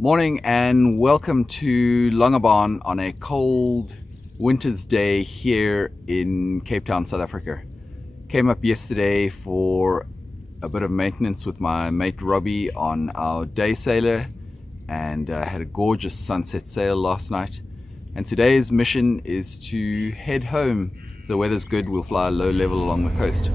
Morning and welcome to Longabon on a cold winter's day here in Cape Town, South Africa. Came up yesterday for a bit of maintenance with my mate Robbie on our day sailor and had a gorgeous sunset sail last night. And today's mission is to head home. If the weather's good, we'll fly low level along the coast.